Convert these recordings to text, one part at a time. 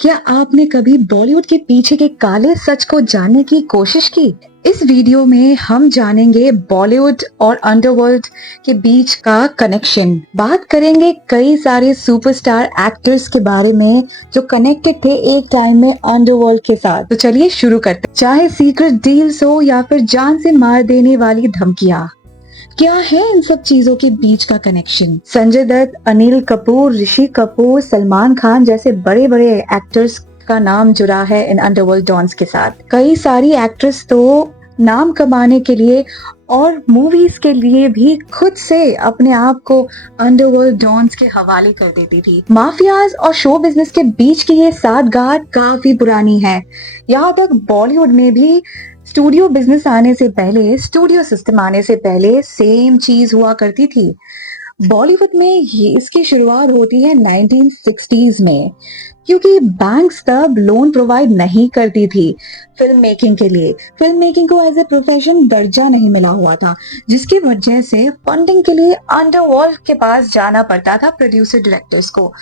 क्या आपने कभी बॉलीवुड के पीछे के काले सच को जानने की कोशिश की? इस वीडियो में हम जानेंगे बॉलीवुड और अंडरवर्ल्ड के बीच का कनेक्शन। बात करेंगे कई सारे सुपरस्टार एक्टर्स के बारे में जो कनेक्टेड थे एक टाइम में अंडरवर्ल्ड के साथ। तो चलिए शुरू करते हैं। चाहे सीक्रेट डील्स हो या फिर जान से मार देने वाली धमकियां, क्या है इन सब चीजों के बीच का कनेक्शन? संजय दत्त, अनिल कपूर, ऋषि कपूर, सलमान खान जैसे बड़े बड़े एक्टर्स का नाम जुड़ा है इन अंडरवर्ल्ड डॉन्स के साथ। कई सारी एक्ट्रेस तो नाम कमाने के लिए और मूवीज के लिए भी खुद से अपने आप को अंडरवर्ल्ड डॉन्स के हवाले कर देती थी। माफियाज और शो बिजनेस के बीच की ये साठगांठ काफी पुरानी है। यहाँ तक बॉलीवुड में भी स्टूडियो बिजनेस आने से पहले, स्टूडियो सिस्टम आने से पहले सेम चीज हुआ करती थी। बॉलीवुड में ये इसकी शुरुआत होती है 1960s में, क्योंकि बैंक्स तब लोन प्रोवाइड नहीं करती थी फिल्म मेकिंग के लिए। फिल्म मेकिंग को एज ए प्रोफेशन दर्जा नहीं मिला हुआ था, जिसकी वजह से फंडिंग के लिए अंडरवर्ल्ड के पास जाना पड़ता था प्रोड्यूसर डायरेक्टर्स को।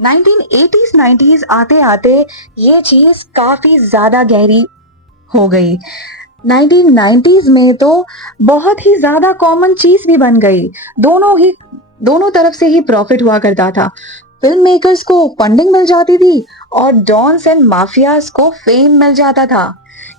1980s 90s आते आते ये चीज काफी ज्यादा गहरी हो गई। 1990s में तो बहुत ही ज्यादा कॉमन चीज भी बन गई। दोनों तरफ से ही प्रॉफिट हुआ करता था। फिल्म मेकर्स को फंडिंग मिल जाती थी और डॉन्स एंड माफियाज को फेम मिल जाता था।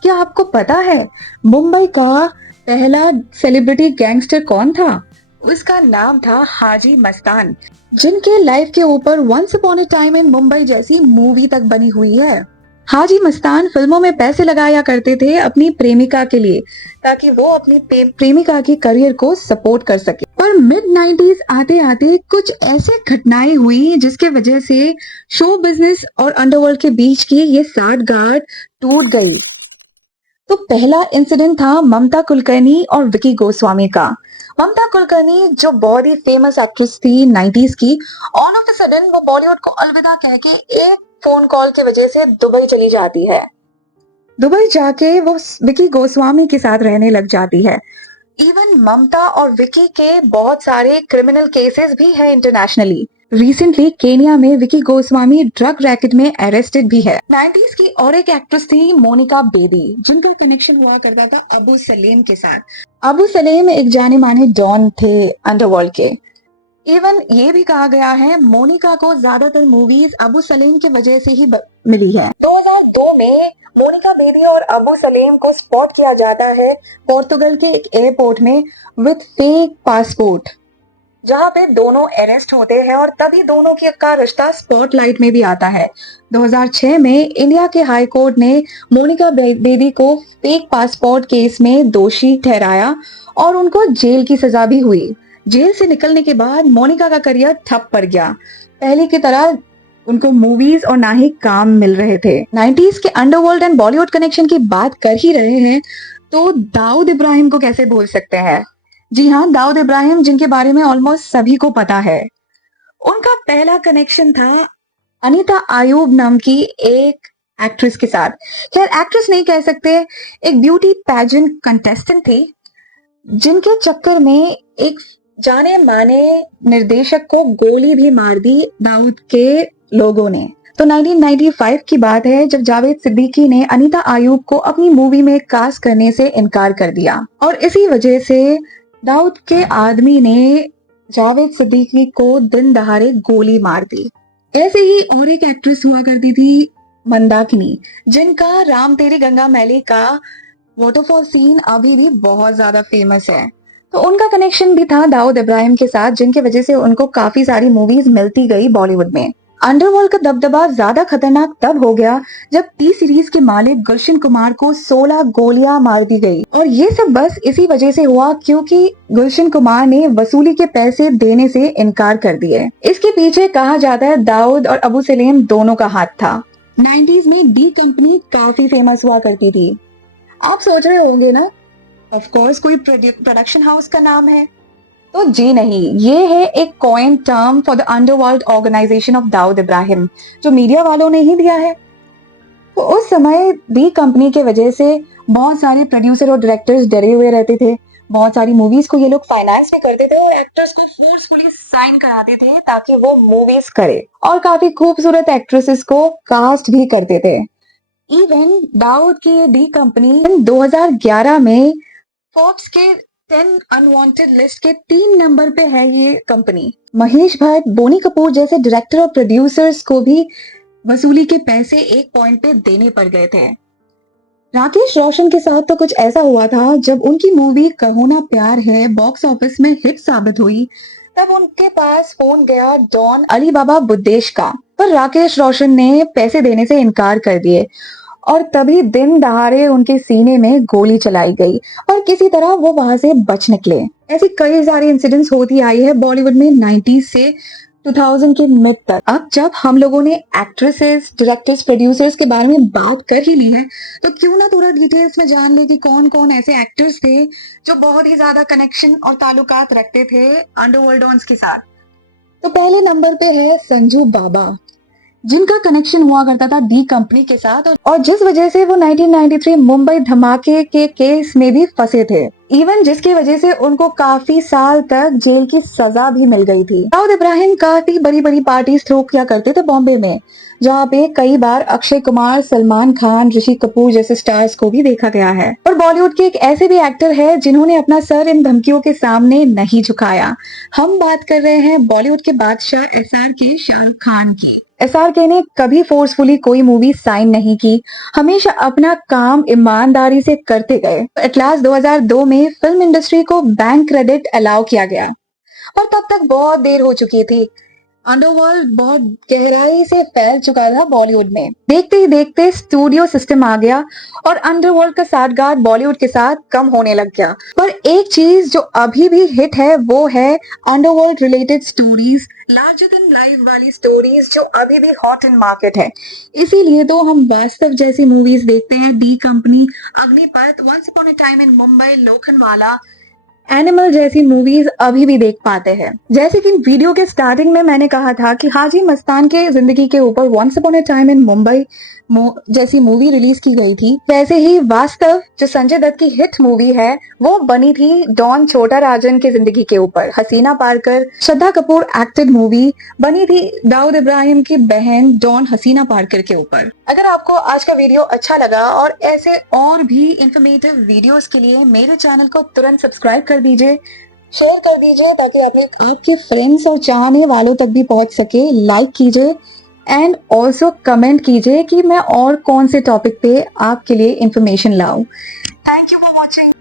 क्या आपको पता है मुंबई का पहला सेलिब्रिटी गैंगस्टर कौन था? उसका नाम था हाजी मस्तान, जिनके लाइफ के ऊपर once upon a time in Mumbai जैसी मूवी तक बनी हुई है। हाजी मस्तान फिल्मों में पैसे लगाया करते थे अपनी प्रेमिका के लिए, ताकि वो अपनी प्रेमिका की करियर को सपोर्ट कर सके। पर मिड 90s आते आते कुछ ऐसे घटनाएं हुई जिसके वजह से शो बिजनेस और अंडरवर्ल्ड के बीच की ये साठगांठ टूट गई। तो पहला इंसिडेंट था ममता कुलकर्णी और विकी गोस्वामी का। ममता कुलकर्णी जो बहुत ही फेमस एक्ट्रेस थी 90s की, ऑल ऑफ द सडन वो बॉलीवुड को अलविदा कह के एक फोन कॉल की वजह से दुबई चली जाती है। दुबई जाके वो विकी गोस्वामी के साथ रहने लग जाती है। इवन ममता और विकी के बहुत सारे क्रिमिनल केसेस भी है इंटरनेशनली। रिसेंटली केनिया में विकी गोस्वामी ड्रग रैकेट में अरेस्टेड भी है। 90s की और एक एक्ट्रेस थी मोनिका बेदी, जिनका कनेक्शन हुआ करता था अबू सलेम के साथ। अबू सलेम एक जाने माने डॉन थे अंडरवर्ल्ड के। इवन ये भी कहा गया है मोनिका को ज्यादातर मूवीज अबू सलेम की वजह से ही मिली है। 2002 में मोनिका बेदी और अबू सलेम को स्पॉट किया जाता है पोर्तुगल के एक एयरपोर्ट में विद फेक पासपोर्ट, जहां पे दोनों अरेस्ट होते हैं और तभी दोनों का रिश्ता स्पॉटलाइट में भी आता है। 2006 में इंडिया के हाई कोर्ट ने मोनिका बेदी को फेक पासपोर्ट केस में दोषी ठहराया और उनको जेल की सजा भी हुई। जेल से निकलने के बाद मोनिका का करियर ठप पड़ गया। पहले की तरह उनको मूवीज और ना ही काम मिल रहे थे। 90s के अंडरवर्ल्ड एंड बॉलीवुड कनेक्शन की बात कर ही रहे हैं तो दाऊद इब्राहिम को कैसे भूल सकते हैं? जी हाँ, दाऊद इब्राहिम, जिनके बारे में ऑलमोस्ट सभी को पता है। उनका पहला कनेक्शन था अनीता आयूब नाम की एक एक्ट्रेस के साथ। खैर एक्ट्रेस नहीं कह सकते, एक ब्यूटी पैजेंट कंटेस्टेंट थी, जिनके चक्कर में एक जाने माने निर्देशक को गोली भी मार दी दाऊद के लोगों ने। तो 1995 की बात है जब जावेद सिद्दीकी ने अनीता आयूब को अपनी मूवी में कास्ट करने से इनकार कर दिया और इसी वजह से दाऊद के आदमी ने जावेद सिद्दीकी को दिन दहाड़े गोली मार दी। ऐसे ही और एक एक्ट्रेस हुआ करती थी मंदाकिनी, जिनका राम तेरी गंगा मैली का वाटरफॉल सीन अभी भी बहुत ज्यादा फेमस है। तो उनका कनेक्शन भी था दाऊद इब्राहिम के साथ, जिनकी वजह से उनको काफी सारी मूवीज मिलती गई बॉलीवुड में। अंडरवर्ल्ड का दबदबा ज्यादा खतरनाक तब हो गया जब टी सीरीज के मालिक गुलशन कुमार को 16 गोलियां मार दी गई, और ये सब बस इसी वजह से हुआ क्योंकि गुलशन कुमार ने वसूली के पैसे देने से इनकार कर दिए। इसके पीछे कहा जाता है दाऊद और अबू सलेम दोनों का हाथ था। 90s में डी कंपनी काफी फेमस हुआ करती थी। आप सोच रहे होंगे ना, ऑफ कोर्स कोई प्रोडक्शन हाउस का नाम है? तो जी नहीं, ये है एक coin term for the underworld organisation of Dawood Ibrahim, जो मीडिया वालों ने ही दिया है। तो उस समय डी कंपनी के वजह से बहुत सारे प्रोड्यूसर और डायरेक्टर्स डरे हुए रहते थे। बहुत सारी मूवीज को ये लोग फाइनेंस भी करते थे और एक्टर्स को फोर्सफुली साइन कराते थे ताकि वो मूवीज करे, और काफी खूबसूरत एक्ट्रेसेस को कास्ट भी करते थे। इवन दाऊद की ये डी कंपनी 2011 में फोर्ब्स के 10 अनवांटेड लिस्ट के 3 नंबर पे है ये कंपनी। महेश भट्ट, बोनी कपूर जैसे डायरेक्टर और प्रोड्यूसर्स को भी वसूली के पैसे एक पॉइंट पे देने पड़ गए थे। राकेश रोशन के साथ तो कुछ ऐसा हुआ था, जब उनकी मूवी कहो ना प्यार है बॉक्स ऑफिस में हिट साबित हुई, तब उनके पास फोन गया डॉन अली बाबा बुद्देश का, पर राकेश रोशन ने पैसे देने से इनकार कर दिए और तभी दिन दहाड़े उनके सीने में गोली चलाई गई और किसी तरह वो वहां से बच निकले। ऐसी कई सारी इंसिडेंट्स होती आई है बॉलीवुड में 90s से 2000 के मिड तक। अब जब हम लोगों ने एक्ट्रेसेस, डायरेक्टर्स, प्रोड्यूसर्स के बारे में बात कर ही ली है, तो क्यों ना थोड़ा डिटेल्स में जान ले कि कौन कौन ऐसे एक्टर्स थे जो बहुत ही ज्यादा कनेक्शन और ताल्लुकात रखते थे अंडरवर्ल्ड डॉन्स के साथ। तो पहले नंबर पे है संजू बाबा, जिनका कनेक्शन हुआ करता था डी कंपनी के साथ, और जिस वजह से वो 1993 मुंबई धमाके के केस में भी फंसे थे, इवन जिसकी वजह से उनको काफी साल तक जेल की सजा भी मिल गई थी। दाऊद इब्राहिम काफी बड़ी बड़ी पार्टीज थ्रो किया करते थे बॉम्बे में, जहाँ पे कई बार अक्षय कुमार, सलमान खान, ऋषि कपूर जैसे स्टार्स को भी देखा गया है। और बॉलीवुड के एक ऐसे भी एक्टर है जिन्होंने अपना सर इन धमकियों के सामने नहीं झुकाया। हम बात कर रहे हैं बॉलीवुड के बादशाह SRK शाहरुख खान की। SRK ने कभी फोर्सफुली कोई मूवी साइन नहीं की, हमेशा अपना काम ईमानदारी से करते गए। एट लास्ट 2002 में फिल्म इंडस्ट्री को बैंक क्रेडिट अलाउ किया गया और तब तक बहुत देर हो चुकी थी। अंडरवर्ल्ड बहुत गहराई से फैल चुका था बॉलीवुड में। देखते ही देखते स्टूडियो सिस्टम आ गया और अंडरवर्ल्ड का साठगांठ बॉलीवुड के साथ कम होने लग गया। पर एक चीज जो अभी भी हिट है वो है underworld related stories, larger than life वाली स्टोरीज जो अभी भी हॉट इन मार्केट है। इसीलिए तो हम वास्तव जैसी मूवीज देखते हैं, D company, Agneepath, once upon a time in Mumbai, Lokhandwala, animal जैसी मूवीज अभी भी देख पाते हैं। जैसे कि वीडियो के स्टार्टिंग में मैंने कहा था कि हाजी मस्तान के जिंदगी के ऊपर once upon a time in Mumbai जैसी मूवी रिलीज की गई थी, वैसे ही वास्तव जो संजय दत्त की हिट मूवी है वो बनी थी डॉन छोटा राजन के जिंदगी के ऊपर। हसीना पारकर, श्रद्धा कपूर एक्टेड मूवी बनी थी दाऊद इब्राहिम की बहन डॉन हसीना पारकर के ऊपर। अगर आपको आज का वीडियो अच्छा लगा और ऐसे और भी इंफॉर्मेटिव वीडियोस के लिए मेरे चैनल को तुरंत सब्सक्राइब कर दीजिए, शेयर कर दीजिए ताकि आपके फ्रेंड्स और चाहने वालों तक भी पहुंच सके। लाइक कीजिए एंड ऑल्सो कमेंट कीजिए कि मैं और कौन से टॉपिक पे आपके लिए इंफॉर्मेशन लाऊं। Thank you for watching.